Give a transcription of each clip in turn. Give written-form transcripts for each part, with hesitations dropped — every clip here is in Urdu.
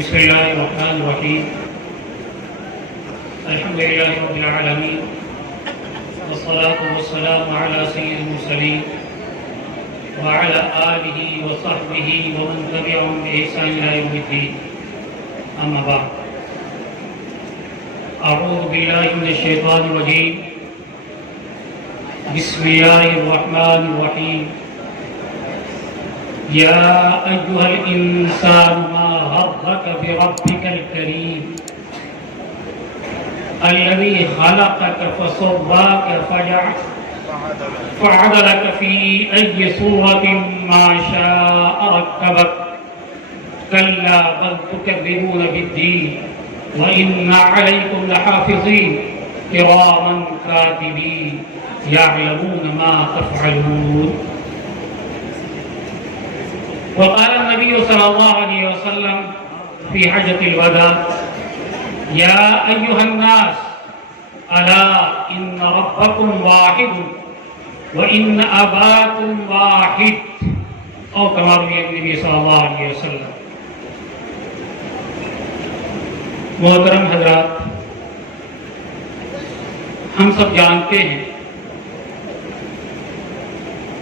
بسم الله الرحمن الرحيم. الحمد لله رب العالمين، والصلاة والسلام على سيد المرسلين وعلى آله وصحبه ومن تبعهم بإحسان إلى يوم الدين. أما بعد، أعوذ بالله من الشيطان الرجيم. بسم الله الرحمن الرحيم. يا أيها الإنسان ما غرك بربك الكريم الذي خلقك فسواك فعدلك في أي صورة ما شاء ركبك كلا بل تكذبون بالدين وإن عليكم لحافظين كراما كاتبين يعلمون ما تفعلون. وقال النبي صلى الله عليه وسلم في حجة الوداع: يا أيها الناس ألا إن ربكم واحد وإن أباكم واحد، أو كما روى النبي صلى الله عليه وسلم. محترم حضرات، ہم سب جانتے ہیں،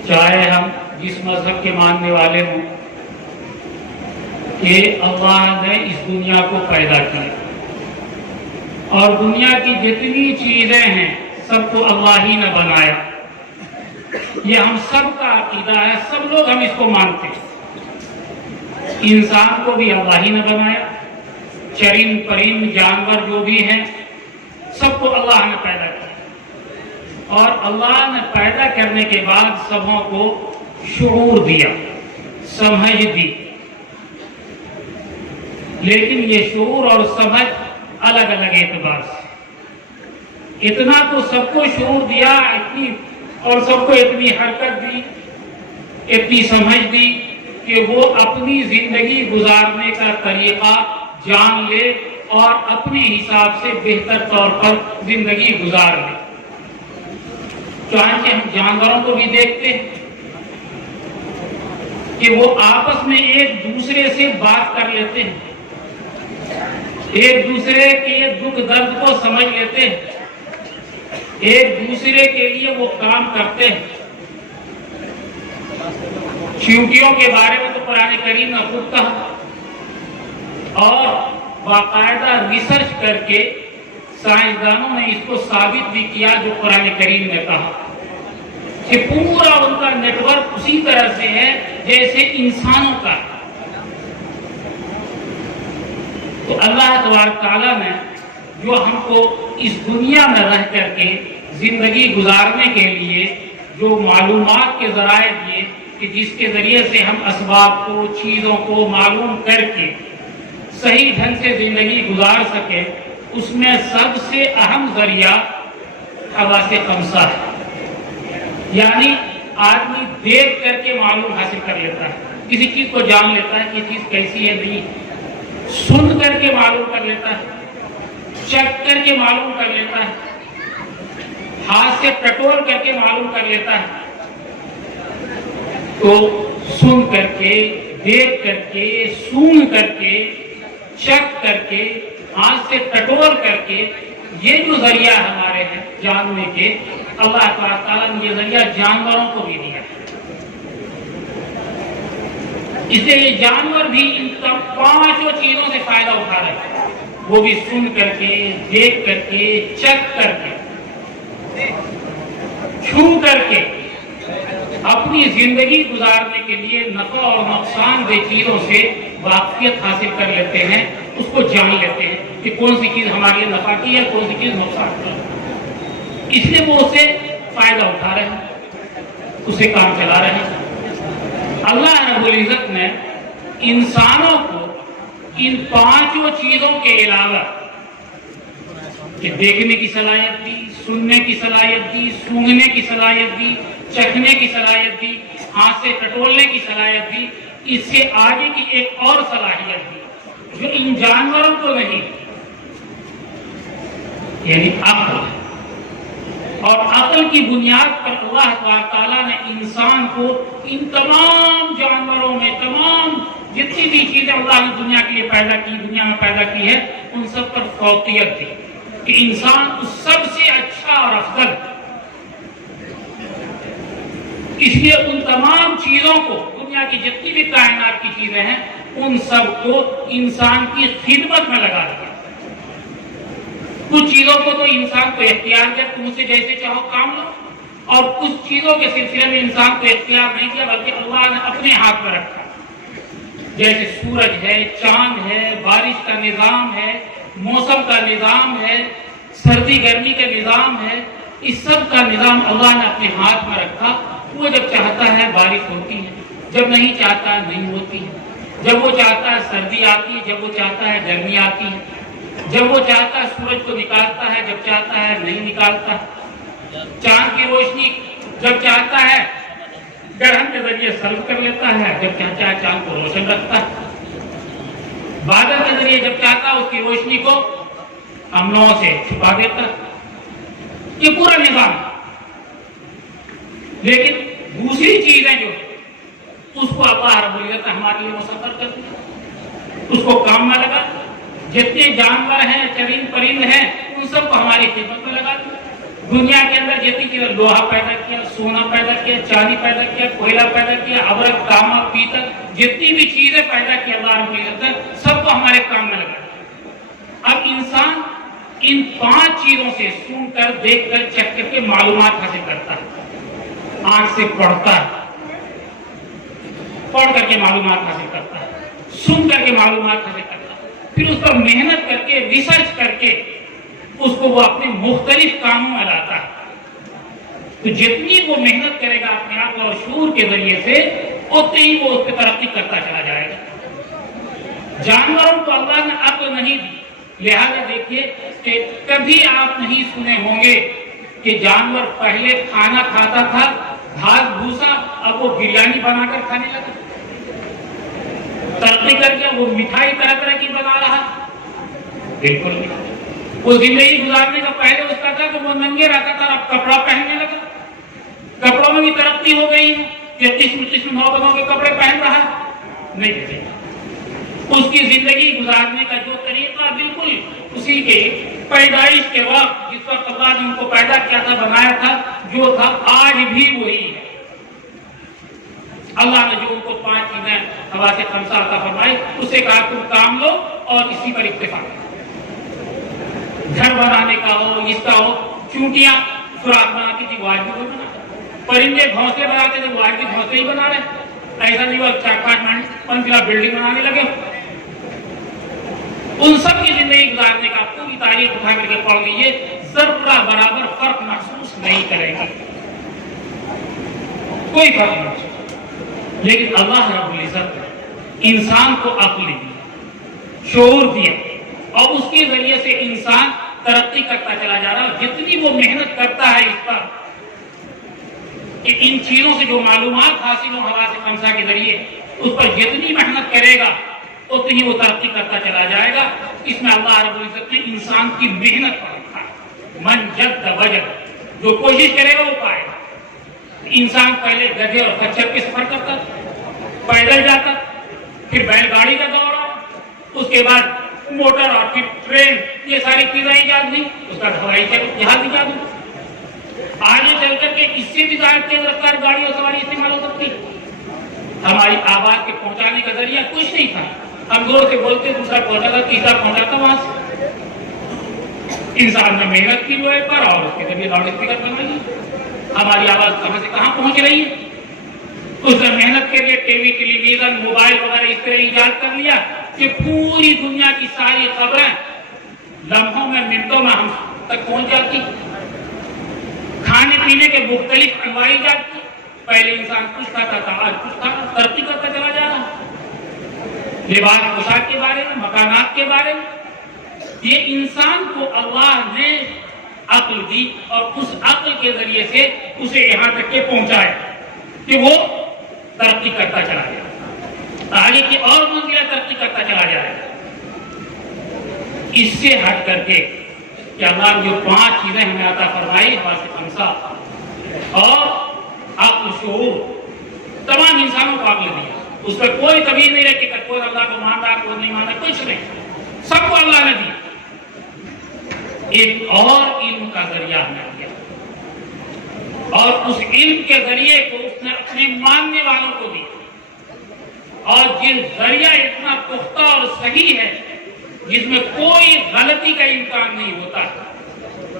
چاہے ہم جس مذہب کے ماننے والے ہوں، کہ اللہ نے اس دنیا کو پیدا کیا اور دنیا کی جتنی چیزیں ہیں سب کو اللہ ہی نے بنایا. یہ ہم سب کا عقیدہ ہے، سب لوگ ہم اس کو مانتے ہیں. انسان کو بھی اللہ ہی نے بنایا، چرند پرند جانور جو بھی ہیں سب کو اللہ نے پیدا کیا، اور اللہ نے پیدا کرنے کے بعد سبوں کو شعور دیا، سمجھ دی. لیکن یہ شعور اور سمجھ الگ الگ اعتبار سے. اتنا تو سب کو شعور دیا، اور سب کو اتنی حرکت دی، اتنی سمجھ دی کہ وہ اپنی زندگی گزارنے کا طریقہ جان لے اور اپنے حساب سے بہتر طور پر زندگی گزار لے. چنانچہ ہم جانوروں کو بھی دیکھتے ہیں کہ وہ آپس میں ایک دوسرے سے بات کر لیتے ہیں، ایک دوسرے کے دکھ درد کو سمجھ لیتے ہیں، ایک دوسرے کے لیے وہ کام کرتے ہیں. چیونٹیوں کے بارے میں تو قرآن کریم نے خود کہا، اور باقاعدہ ریسرچ کر کے سائنسدانوں نے اس کو ثابت بھی کیا جو قرآن کریم نے کہا کہ پورا ان کا نیٹ ورک اسی طرح سے ہے جیسے انسانوں کا. تو اللہ تبارک تعالیٰ نے جو ہم کو اس دنیا میں رہ کر کے زندگی گزارنے کے لیے جو معلومات کے ذرائع دیے کہ جس کے ذریعے سے ہم اسباب کو، چیزوں کو معلوم کر کے صحیح ڈھنگ سے زندگی گزار سکے، اس میں سب سے اہم ذریعہ حواس خمسہ ہے. یعنی آدمی دیکھ کر کے معلوم حاصل کر لیتا ہے، کسی چیز کو جان لیتا ہے کہ چیز کیسی ہے نہیں، سن کر کے معلوم کر لیتا ہے، چیک کر کے معلوم کر لیتا ہے، ہاتھ سے ٹٹول کر کے معلوم کر لیتا ہے. تو سن کر کے، دیکھ کر کے، سون کر کے، چیک کر کے، ہاتھ سے ٹٹول کر کے، یہ جو ذریعہ ہمارے ہیں جاننے کے، اللہ تعالیٰ نے یہ ذریعہ جانوروں کو بھی دیا ہے. اس لیے یہ جانور بھی ان پانچوں چیزوں سے فائدہ اٹھا رہے ہیں. وہ بھی سن کر کے، دیکھ کر کے، چیک کر کے، چھو کر کے اپنی زندگی گزارنے کے لیے نفع اور نقصان دہ چیزوں سے واقفیت حاصل کر لیتے ہیں، اس کو جان لیتے ہیں کہ کون سی چیز ہمارے لیے نفع کی ہے، کون سی چیز نقصان کی ہے. اس لیے وہ اسے فائدہ اٹھا رہے ہیں، اسے کام چلا رہے ہیں. اللہ رب العزت نے انسانوں کو ان پانچوں چیزوں کے علاوہ کہ دیکھنے کی صلاحیت دی، سننے کی صلاحیت دی، سونگنے کی صلاحیت دی، چکھنے کی صلاحیت دی، ہاتھ سے ٹٹولنے کی صلاحیت دی. اس سے آگے کی ایک اور صلاحیت دی جو ان جانوروں کو نہیں، یعنی عقل. اور عقل کی بنیاد پر اللہ تعالیٰ نے انسان کو ان تمام جانوروں میں، تمام جتنی جتنی بھی چیزیں اللہ نے دنیا کے لیے پیدا کی، دنیا میں پیدا کی ہے، ان سب پر فوقیت تھی کہ انسان اس سب سے اچھا اور افضل، اس لیے ان تمام چیزوں کو، دنیا کی جتنی بھی کائنات کی چیزیں ہیں، ان سب کو انسان کی خدمت میں لگا دیا۔ کچھ چیزوں کو تو انسان کو اختیار کیا، تم اسے جیسے چاہو کام لو، اور کچھ چیزوں کے سلسلے میں انسان کو اختیار نہیں کیا، بلکہ اللہ نے اپنے ہاتھ میں رکھا۔ جیسے سورج ہے، چاند ہے، بارش کا نظام ہے، موسم کا نظام ہے، سردی گرمی کا نظام ہے، اس سب کا نظام اللہ نے اپنے ہاتھ میں رکھا۔ وہ جب چاہتا ہے بارش ہوتی ہے، جب نہیں چاہتا ہے نہیں ہوتی ہے، جب وہ چاہتا ہے سردی آتی ہے، جب وہ چاہتا ہے گرمی آتی ہے، جب وہ چاہتا ہے سورج کو نکالتا ہے، جب چاہتا ہے نہیں نکالتا، چاند کی روشنی جب چاہتا ہے گرہن کے ذریعے سلب کر لیتا ہے، جب چاہتا ہے چاند کو روشن رکھتا ہے، بادل کے ذریعے جب چاہتا ہے اس کی روشنی کو ہم لوگوں سے چھپا دیتا ہے۔ یہ پورا نظام ہے۔ لیکن دوسری چیزیں جو اس کو اللہ رب العزت ہمارے لیے مسخر کر دیا، اس کو کام میں لگا۔ جتنے جانور ہیں، چرند پرند ہیں، ان سب کو ہماری خدمت میں لگا دیا۔ دنیا کے اندر جتنی چیزیں، لوہا پیدا کیا، سونا پیدا کیا، چاندی پیدا کیا، کوئلہ پیدا کیا، ابرک، تانبا، پیتل، جتنی بھی چیزیں پیدا کی اللہ رب العزت نے، سب کو ہمارے کام میں لگا دیا۔ اب انسان ان 5 چیزوں سے سن کر، دیکھ کر، چیک کر کے معلومات حاصل کرتا ہے، آنکھ سے پڑھتا ہے، پڑھ کر کے معلومات حاصل کرتا ہے، سن کر کے معلومات حاصل کرتا ہے، پھر اس پر محنت کر کے، ریسرچ کر کے اس کو وہ اپنے مختلف کاموں میں لاتا ہے۔ تو جتنی وہ محنت کرے گا اپنے آپ اور شعور کے ذریعے سے، اتنی ہی وہ اس پہ ترقی کرتا چلا جائے گا۔ جانوروں کو اللہ نے عقل نہیں دی، لہذا دیکھیے کہ کبھی آپ نہیں سنے ہوں گے کہ جانور پہلے کھانا کھاتا تھا، گھاس بھوسا، اب وہ بریانی بنا کر کھانے لگا، ترقی کر کے وہ مٹھائی طرح طرح کی بنا رہا۔ بالکل نہیں۔ وہ زندگی گزارنے کا پہلے اس کا تھا کہ وہ ننگے رہتا تھا، اب کپڑا پہننے لگا، کپڑوں میں بھی ترقی ہو گئی ہے کہ قسم قسم نوعوں کے کپڑے پہن رہا ہے۔ نہیں، اس کی زندگی گزارنے کا جو طریقہ بالکل اسی کے پیدائش کے وقت، جس وقت اللہ نے ان کو پیدا کیا تھا، بنایا تھا، جو تھا، آج بھی وہی ہے۔ اللہ نے جو ان کو 5 چیزیں حواس خمسہ عطا فرمائی، اس سے کہا تم کام لو اور اسی پر اکتفا کرو۔ گھر بنانے کا ہو، اس کا ہو، چونٹیاں سوراخ بناتی تھی، وہ آج بھی بنا، پرندے گھونسلے بناتے تھے، وہ آج بھی گھونسلے ہی بنا رہے۔ ایسا نہیں ہوا 4-5 منزلہ بلڈنگ بنانے لگے۔ ان سب کی زندگی گزارنے کا پوری تاریخ اٹھا کر کے پڑھ لیجیے، ذرہ برابر فرق محسوس نہیں کرے گا، کوئی فرق نہیں محسوس۔ لیکن اللہ رب العزت نے انسان کو عقل دی، شعور دیا، اور اس کے ذریعے سے انسان ترقی کرتا چلا جا رہا ہے۔ جتنی وہ محنت کرتا ہے اس پر کہ ان چیزوں سے جو معلومات حاصل ہو حواس خمسہ کے ذریعے، اس پر جتنی محنت کرے گا اتنی وہ ترقی کرتا چلا جائے گا۔ اس میں اللہ رب العزت نے انسان کی محنت پر رکھا ہے۔ من جد وجد، جو کوشش کرے گا وہ پائے گا۔ انسان پہلے گدھے اور خچر پہ سفر کرتا تھا، پیدل جاتا، پھر بیل گاڑی کا دور آیا، اس کے بعد موٹر اور پھر ٹرین، یہ ساری چیزیں ایجاد ہوئی، اس کا ہوائی جہاز ایجاد ہوا۔ آگے چل کر کے اس سے بھی زیادہ تیز رفتار گاڑی اور سواری استعمال ہو سکتی۔ ہماری آواز کے پہنچانے کا ذریعہ کچھ نہیں تھا، ہم زور سے بولتے، دوسرا پہنچاتا، تیسرا پہنچاتا وہاں سے۔ انسان نے محنت کی لوہے پر اور اس کے ذریعے لاؤڈ اسپیکر بنا لیے، ہماری آواز کہاں سے کہاں پہنچ رہی ہے۔ اس نے محنت کے لیے ٹی وی، ٹیلی ویژن، موبائل وغیرہ اس طرح ایجاد کر لیا کہ پوری دنیا کی ساری خبریں لمحوں میں، منٹوں میں ہم تک پہنچ جاتی۔ کھانے پینے کے مختلف انواع ایجاد کی، پہلے انسان کچھ کھاتا تھا، آج کچھ کھاتا، ترقی کرتا چلا جا رہا۔ لباس پوشاک کے بارے میں، مکانات کے بارے میں، یہ انسان کو اللہ نے عقل دی اور اس عقل کے ذریعے سے اسے یہاں تک کے پہنچایا کہ وہ ترقی کرتا چلا جائے، آگے کی اور منزلیں ترقی کرتا چلا جائے۔ اس سے ہٹ کر کے کہ اللہ نے جو 5 چیزیں ہمیں عطا فرمائی، حواس خمسہ اور عقل، شعور، تمام انسانوں کو عقل دیا، اس پر کوئی تمیز نہیں رکھی کہ کوئی اللہ کو مان رہا کوئی نہیں مان رہا، کچھ نہیں، سب کو اللہ نے دیا۔ ایک اور علم کا ذریعہ ہمیں دیا، اور اس علم کے ذریعے کو اس نے اپنے ماننے والوں کو دیا، اور جس ذریعہ اتنا پختہ اور صحیح ہے جس میں کوئی غلطی کا امکان نہیں ہوتا،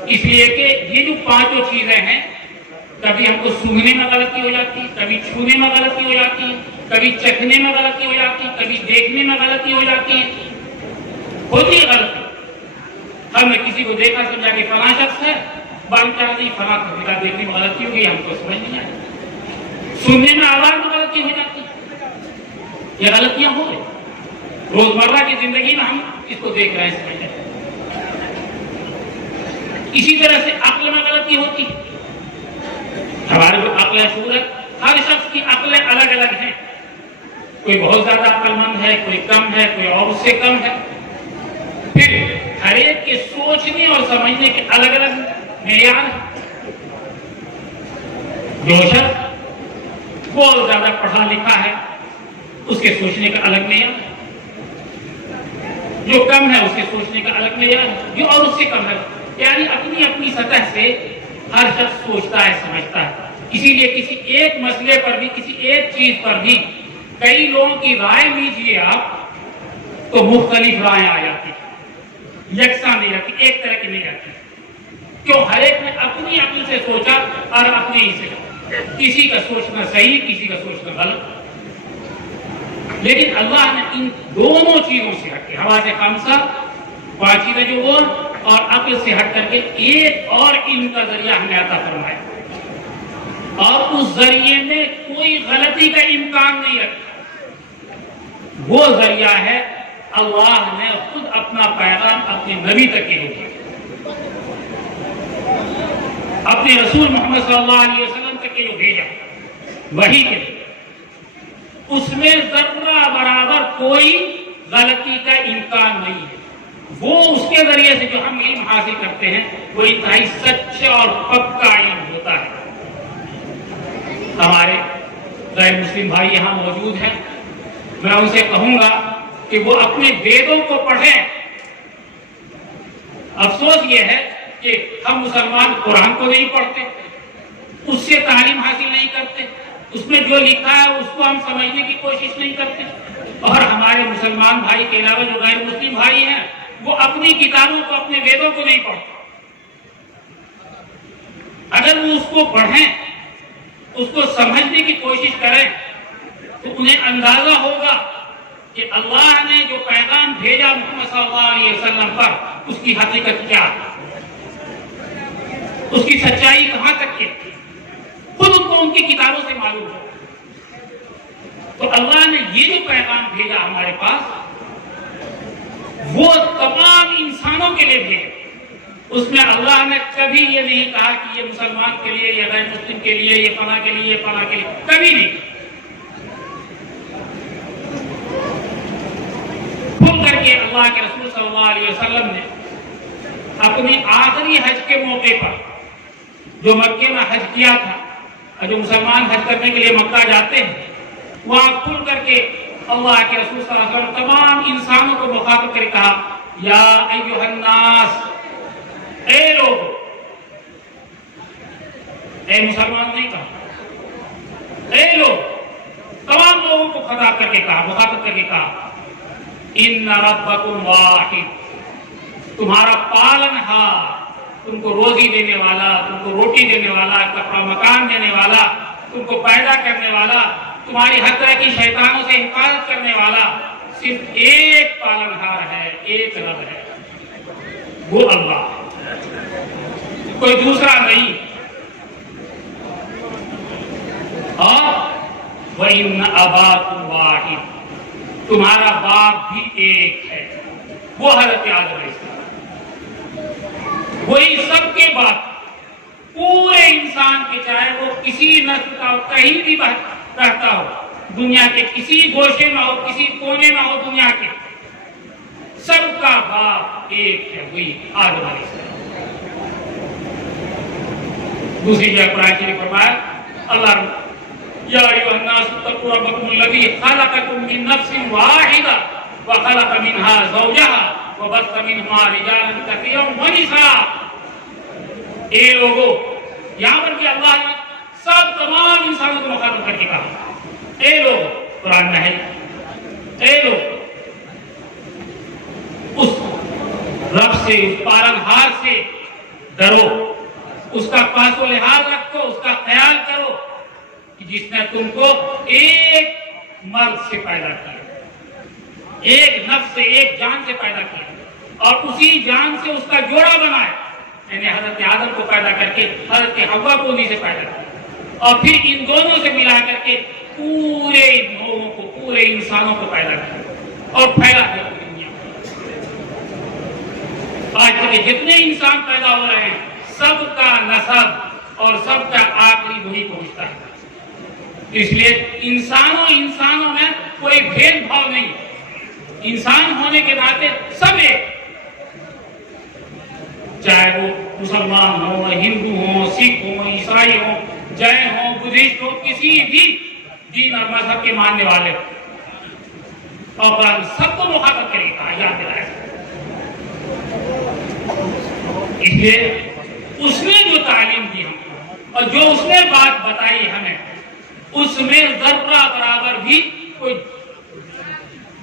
اس لیے کہ یہ جو پانچوں چیزیں ہیں، کبھی ہم کو سونگنے میں غلطی ہو جاتی ہے، کبھی چھونے میں غلطی ہو جاتی ہے، کبھی چکھنے میں غلطی ہو جاتی ہے، کبھی دیکھنے میں غلطی ہو جاتی ہے، ہوتی ہے غلطی۔ ہم نے کسی کو دیکھا سمجھا کہ فلاں شخص ہے، بال چال نہیں، فلاں کا دیکھنے میں غلطی ہو گئی، ہم کو سمجھ نہیں آئی۔ سننے میں آواز میں غلطی ہو جاتی ہے، یہ غلطیاں ہو رہی روزمرہ کی زندگی میں، ہم اس کو دیکھ رہے ہیں، سمجھ رہے ہیں۔ اسی طرح سے عقل میں غلطی ہوتی، ہمارے جو عقل ہے، شعور ہے، ہر شخص کی عقلیں الگ الگ ہیں، کوئی بہت زیادہ عقل مند ہے، کوئی کم ہے، کوئی اور اس سے کم ہے۔ پھر ہر ایک کے سوچنے اور سمجھنے کے الگ الگ معیار ہیں۔ جو شخص بہت زیادہ پڑھا لکھا ہے، اس کے سوچنے کا الگ معیار ہے، جو کم ہے اس کے سوچنے کا الگ معیار ہے، جو اور اس سے کم ہے، یعنی اپنی اپنی سطح سے ہر شخص سوچتا ہے، سمجھتا ہے۔ اسی لیے کسی ایک مسئلے پر بھی، کسی ایک چیز پر بھی کئی لوگوں کی رائے لیجیے آپ تو مختلف رائے آ جاتی ہیں، یکساں نہیں رہتی، ایک طرح کی نہیں رہتی، کیوں؟ ہر ایک نے اپنی عقل سے سوچا اور اپنے ہی سے، کسی کا سوچنا صحیح، کسی کا سوچنا غلط۔ لیکن اللہ نے ان دونوں چیزوں سے ہٹ کے، ہوا سے خامسہ، پانچ چیزیں جو وہ، اور عقل سے ہٹ کر کے ایک اور علم کا ذریعہ ہمیں عطا فرمایا، اور اس ذریعے میں کوئی غلطی کا امکان نہیں رکھا۔ وہ ذریعہ ہے، اللہ نے خود اپنا پیغام اپنے نبی تک کے لیے، اپنے رسول محمد صلی اللہ علیہ وسلم تک کے جو بھیجا، وہی کے لیے، اس میں ذرہ برابر کوئی غلطی کا امکان نہیں ہے۔ وہ اس کے ذریعے سے جو ہم علم حاصل کرتے ہیں، وہ انتہائی سچا اور پکا علم ہوتا ہے۔ ہمارے غیر مسلم بھائی یہاں موجود ہیں، میں ان سے کہوں گا کہ وہ اپنے ویدوں کو پڑھیں۔ افسوس یہ ہے کہ ہم مسلمان قرآن کو نہیں پڑھتے، اس سے تعلیم حاصل نہیں کرتے، اس میں جو لکھا ہے اس کو ہم سمجھنے کی کوشش نہیں کرتے، اور ہمارے مسلمان بھائی کے علاوہ جو غیر مسلم بھائی ہیں، وہ اپنی کتابوں کو، اپنے ویدوں کو نہیں پڑھتے۔ اگر وہ اس کو پڑھیں، اس کو سمجھنے کی کوشش کریں، تو انہیں اندازہ ہوگا کہ اللہ نے جو پیغام بھیجا محمد صلی اللہ علیہ وسلم پر، اس کی حقیقت کیا ہے، اس کی سچائی کہاں تک ہے، خود ان کو ان کی کتابوں سے معلوم ہے۔ تو اللہ نے یہ جو پیغام بھیجا ہمارے پاس، وہ تمام انسانوں کے لیے بھیجا۔ اس میں اللہ نے کبھی یہ نہیں کہا کہ یہ مسلمان کے لیے، یہ غیر مسلم کے لیے، یہ فلاں کے لیے، یہ فلاں کے لیے، کبھی نہیں۔ کھل کر کے اللہ کے رسول صلی اللہ علیہ وسلم نے اپنے آخری حج کے موقع پر، جو مکے میں حج کیا تھا، اور جو مسلمان حج کرنے کے لیے مکہ جاتے ہیں، وہاں کھل کر کے اللہ کے رسول صلی اللہ علیہ وسلم تمام انسانوں کو مخاطب کر کہا، یا ایھا الناس، اے لوگ، اے مسلمان نہیں کہا، اے لوگ، تمام لوگوں کو خطاب کر کے کہا، مخاطب کر کے کہا، ان ربکم واحد، تمہارا پالنہار، تم کو روزی دینے والا، تم کو روٹی دینے والا، کپڑا مکان دینے والا، تم کو پیدا کرنے والا، تمہاری ہر طرح کی شیطانوں سے حفاظت کرنے والا صرف ایک پالنہار ہے، ایک رب ہے، وہ اللہ، کوئی دوسرا نہیں۔ اور وَإِنَّ أَبَاكُمْ وَاحِدٌ، تمہارا باپ بھی ایک ہے، وہ حضرت آدم علیہ السلام، وہی سب کے باپ، پورے انسان کے، چاہے وہ کسی نسل کا ہو، کہیں بھی رہتا ہو، دنیا کے کسی گوشے میں ہو، کسی کونے میں ہو دنیا کے، سب کا باپ ایک ہے، وہی آدم علیہ السلام۔ دوسری جگہ قرآن شریف فرمایا، اللہ یا ایھا الناس اتقوا ربکم الذی خلقکم من نفس واحدہ وخلق منها زوجها وبث منهما رجالا كثيرا ونساء. اے لوگوں، یہاں پر بھی اللہ نے سب تمام انسانوں کو مخاطب کر کے کہا اے لوگ، قرآن میں ہے اے لوگ، اس رب سے، اس پالنہار سے ڈرو، اس کا پاس و لحاظ رکھو، اس کا خیال کرو کہ جس نے تم کو ایک مرد سے پیدا کیا، ایک نفس سے، ایک جان سے پیدا کیا، اور اسی جان سے اس کا جوڑا بنایا، یعنی حضرت آدم کو پیدا کر کے حضرت حوا کو انہی سے پیدا کیا، اور پھر ان دونوں سے ملا کر کے پورے لوگوں کو، پورے انسانوں کو پیدا کیا اور پھیلا دیا پوری دنیا میں. آج تک جتنے انسان پیدا ہو رہے ہیں سب کا نسب اور سب کا آخری وہی پہنچتا ہے. اس لیے انسانوں میں کوئی بھید بھاؤ نہیں، انسان ہونے کے ناطے سب ایک، چاہے وہ مسلمان ہو، ہندو ہو، سکھ ہو، عیسائی ہو، جین ہو، بدھسٹ ہو، کسی بھی دین اور مذہب کے ماننے والے ہو، اور قرآن سب کو مخاطب کرے گا، یاد دلائے. اس لیے اس نے جو تعلیم دی ہم اور جو اس نے بات بتائی ہمیں، اس میں ذرہ برابر بھی کوئی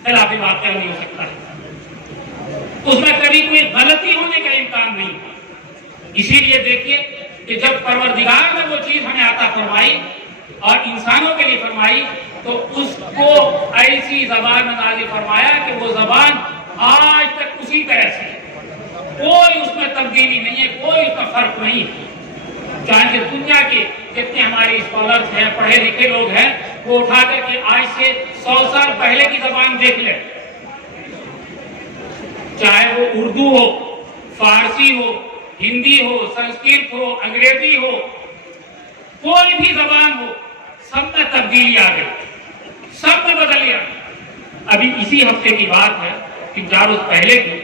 خلافی واقعہ نہیں ہو سکتا ہے، اس میں کبھی کوئی غلطی ہونے کا امکان نہیں. اسی لیے دیکھیے کہ جب پروردگار نے وہ چیز ہمیں عطا فرمائی اور انسانوں کے لیے فرمائی تو اس کو ایسی زبان میں نازل فرمایا کہ وہ زبان آج تک اسی طرح سے، کوئی اس میں تبدیلی نہیں ہے، کوئی اس میں فرق نہیں. چاہے دنیا کے جتنے ہمارے اسکالرز ہیں، پڑھے لکھے لوگ ہیں، وہ اٹھا کر کے آج سے 100 سال پہلے کی زبان دیکھ لیں، چاہے وہ اردو ہو، فارسی ہو، ہندی ہو، سنسکرت ہو، انگریزی ہو، کوئی بھی زبان ہو، سب میں تبدیلی آ گئی، سب میں بدل گیا. ابھی اسی ہفتے کی بات ہے، 3-4 روز پہلے کی،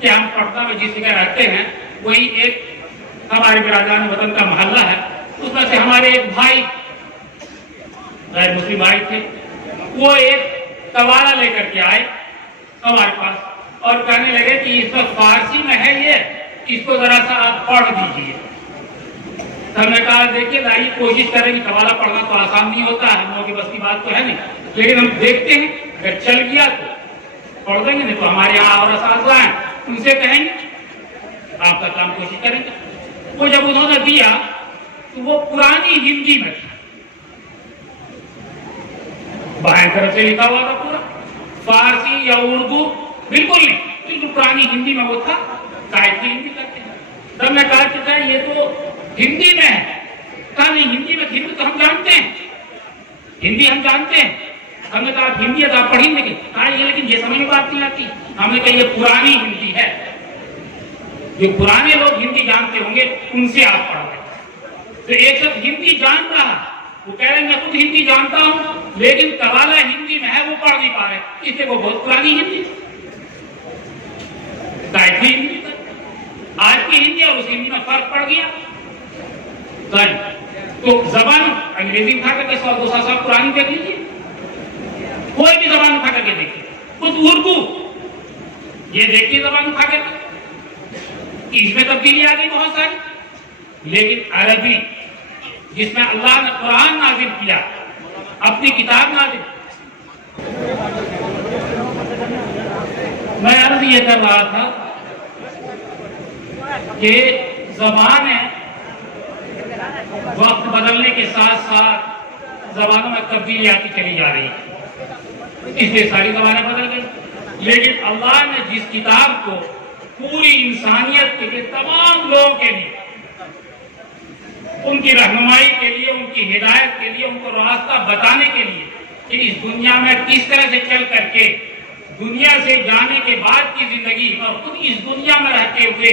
کہ ہم پٹنہ میں جس جگہ رہتے ہیں وہی ایک ہمارے برادران وطن کا محلہ ہے، اس میں سے ہمارے ایک بھائی، غیر مسلم بھائی تھے، وہ ایک قوالہ لے کر کے آئے ہمارے پاس اور کہنے لگے کہ اس وقت فارسی میں ہے یہ، اس کو ذرا سا آپ پڑھ دیجئے. ہم نے کہا دیکھیے لائیے، کوشش کریں گے، قوالہ پڑھنا تو آسان نہیں ہوتا ہے، ہم لوگوں کی بس کی بات تو ہے نہیں، لیکن ہم دیکھتے ہیں اگر چل گیا تو پڑھ دیں گے، نہیں تو ہمارے یہاں اور اساتذہ ہیں ان سے کہیں گے، آپ کا کام کوشش کریں گے. وہ جب انہوں نے دیا تو وہ پرانی ہندی میں تھا، بائیں طرف سے لکھا ہوا تھا پورا، فارسی یا اردو بالکل نہیں، بالکل پرانی ہندی میں وہ تھا، قائد کی ہندی کرتے ہیں. تب میں کہا کہ یہ تو ہندی میں ہے. کہا نہیں، ہندی میں، ہندی تو ہم جانتے ہیں، ہندی ہم جانتے ہیں. ہم نے کہا ہندی ہے تو آپ پڑھیں گے، کہا لیکن یہ سمجھ میں بات نہیں آتی. ہم نے کہا یہ پرانی ہندی ہے، جو پرانے لوگ ہندی جانتے ہوں گے ان سے آپ پڑھ رہے. تو ایک شخص ہندی جان رہا، وہ کہہ رہے ہیں میں خود ہندی جانتا ہوں لیکن قوالہ ہندی میں ہے، وہ پڑھ نہیں پا رہے، اس لیے وہ بہت پرانی ہندی، قائدی ہندی تک. آج کی ہندی اور اس ہندی میں فرق پڑ گیا. تو زبان انگریزی اٹھا کر کے 100-200 سال پرانی دیکھ لیجیے، کوئی بھی زبان اٹھا کر کے دیکھیے، خود اردو یہ دیکھیے زبان اٹھا کر کے، اس میں تبدیلی آ گئی بہت ساری. لیکن عربی جس میں اللہ نے قرآن نازل کیا، اپنی کتاب نازل. میں عرض یہ کر رہا تھا کہ زبانیں وقت بدلنے کے ساتھ ساتھ زبانوں میں تبدیلی آتی چلی جا رہی ہے، اس لیے ساری زبانیں بدل گئی. لیکن اللہ نے جس کتاب کو پوری انسانیت کے لیے، تمام لوگوں کے لیے، ان کی رہنمائی کے لیے، ان کی ہدایت کے لیے، ان کو راستہ بتانے کے لیے کہ اس دنیا میں کس طرح سے چل کر کے دنیا سے جانے کے بعد کی زندگی اور خود اس دنیا میں رہتے ہوئے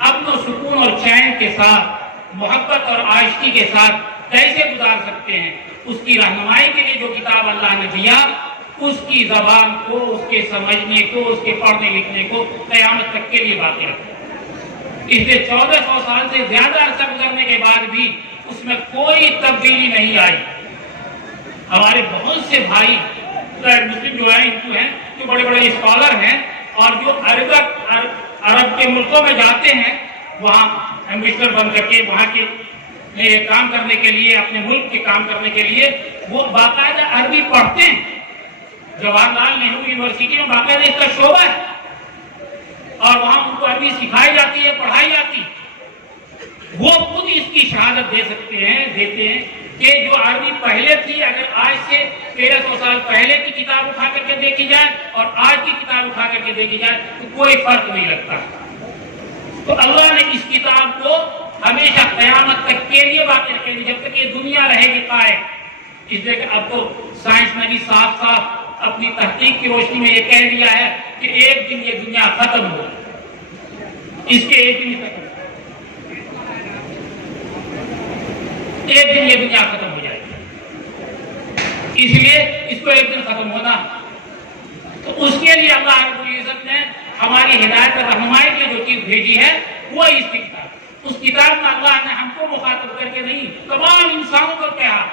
امن و سکون اور چین کے ساتھ، محبت اور عاشقی کے ساتھ کیسے گزار سکتے ہیں، اس کی رہنمائی کے لیے جو کتاب اللہ نے دیا، اس کی زبان کو، اس کے سمجھنے کو، اس کے پڑھنے لکھنے کو قیامت تک کے لیے باقی رکھا. اس لیے 1400 سال سے زیادہ عرصہ گزرنے کے بعد بھی اس میں کوئی تبدیلی نہیں آئی. ہمارے بہت سے بھائی مسلم جو ہیں ہندو ہیں جو بڑے بڑے اسکالر ہیں اور جو عرب کے ملکوں میں جاتے ہیں وہاں ایمبیسڈر بن کر کے وہاں کے لیے کام کرنے کے لیے اپنے ملک کے کام کرنے کے لیے وہ باقاعدہ عربی پڑھتے ہیں. جواہر لال نہرو یونیورسٹی میں باقاعدہ اس کا شعبہ ہے اور وہاں ان کو عربی سکھائی جاتی ہے, پڑھائی جاتی. وہ خود اس کی شہادت دے سکتے ہیں, دیتے ہیں کہ جو عربی پہلے تھی اگر آج سے 1300 سال پہلے کی کتاب اٹھا کر کے دیکھی جائے اور آج کی کتاب اٹھا کر کے دیکھی جائے تو کوئی فرق نہیں لگتا. تو اللہ نے اس کتاب کو ہمیشہ قیامت تک کے لیے باقی رکھے گی, جب تک یہ دنیا رہے گی قائم. اس لیے کہ اب تو سائنس نے بھی صاف صاف اپنی تحقیق کی روشنی میں یہ کہہ دیا ہے کہ ایک دن یہ دنیا ختم ہو, اس کے ایک دن ختم, ایک دن یہ دنیا ختم ہو جائے گی. اس لیے اس کو ایک دن ختم ہونا, تو اس کے لیے اللہ رب العزت نے ہماری ہدایت اور رہنمائی کے جو چیز بھیجی ہے وہ اس کتاب. اس کتاب میں اللہ نے ہم کو مخاطب کر کے نہیں تمام انسانوں کو کہا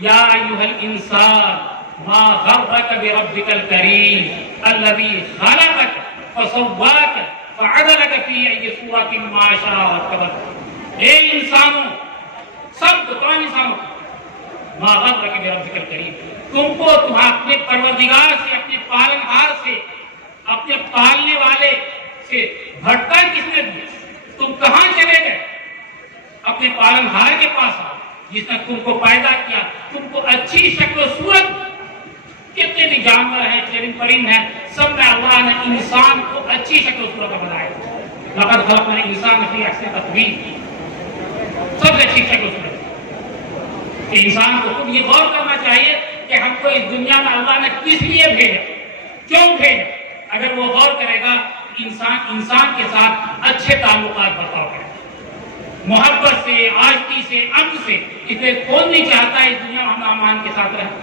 یا ایھا الانسان ما غرک بربک الکریم الذی خلقک فسواک فعدلک فی ای صورۃ ما شاء رکبک. اے انسانوں, سب کو, تمام انسانوں کو, ما غرک بربک الکریم, تم کو اپنے پروردگار سے, اپنے پالنہار سے, اپنے پالنے والے سے بھٹکا کس نے دیا؟ تم کہاں چلے گئے؟ اپنے پالنہار کے پاس آؤ جس نے تم کو پیدا کیا, تم کو اچھی شکل و صورت, کتنے بھی جانور ہیں, چرند پرند ہیں, سب میں اللہ نے انسان کو اچھی شکل و صورت بنایا. لقد خلقنا الانسان فی احسن تقویم, سب سے اچھی شکل و صورت. انسان کو خود یہ غور کرنا چاہیے کہ ہم کو اس دنیا میں اللہ نے کس لیے بھیجا, کیوں بھیجا. اگر وہ غور کرے گا انسان کے ساتھ اچھے تعلقات برتاؤ کرے, محبت سے, عاشقی سے, امن سے. اس لیے کون نہیں چاہتا ہے اس دنیا میں ہم امان کے ساتھ رہیں.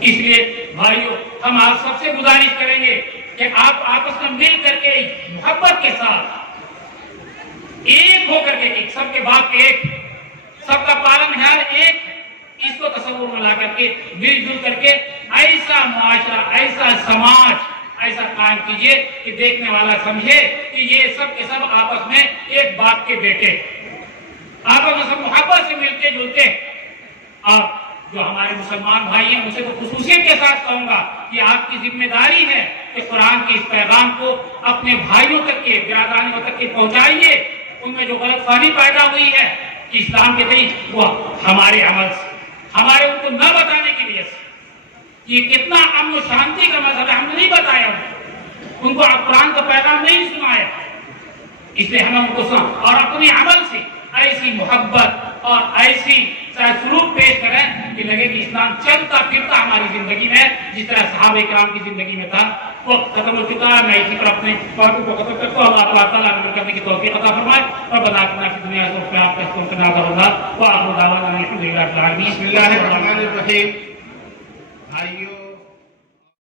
اس لیے بھائیو ہم آپ سب سے گزارش کریں گے کہ آپ آپس میں مل کر کے محبت کے ساتھ ایک ہو کر کے, سب کے باپ ایک, سب کا پالنہار ایک, اس کو تصور میں لا کر کے مل جل کر کے ایسا معاشرہ, ایسا سماج ایسا قائم کیجئے کہ دیکھنے والا سمجھے کہ یہ سب کے سب آپس میں ایک باپ کے بیٹے, آپس میں سب محبت سے ملتے جلتے. اور جو ہمارے مسلمان بھائی ہیں ان سے تو خصوصیت کے ساتھ کہوں گا کہ آپ کی ذمہ داری ہے کہ قرآن کے اس پیغام کو اپنے بھائیوں تک کے, برادرانوں تک کے پہنچائیے. ان میں جو غلط فہمی پیدا ہوئی ہے کہ اسلام کے تئیں, وہ ہمارے عمل سے, ہمارے ان کو نہ بتانے کی وجہ سے. یہ کتنا امن و شانتی کا مسئلہ ہم نے نہیں بتایا, ان کو قرآن کا پیغام نہیں سنایا, اس لیے ہم ان کو سنا اور اپنے عمل سے ایسی محبت اور ایسی سلوک پیش کریں کہ لگے کہ اسلام چلتا پھرتا ہماری زندگی میں جس طرح صحابہ کرام کی زندگی میں تھا. وقت ختم ہو چکا ہے, میں اسی پر اپنے باتوں کو ختم کرتا ہوں. اللہ تعالیٰ عمل کرنے کی توفیق عطا فرمائے. ربنا آتنا فی الدنیا حسنۃ وفی الآخرۃ حسنۃ وقنا عذاب النار. وآخر دعوانا ان الحمد للہ رب العالمین. بسم اللہ الرحمن الرحیم. بھائیو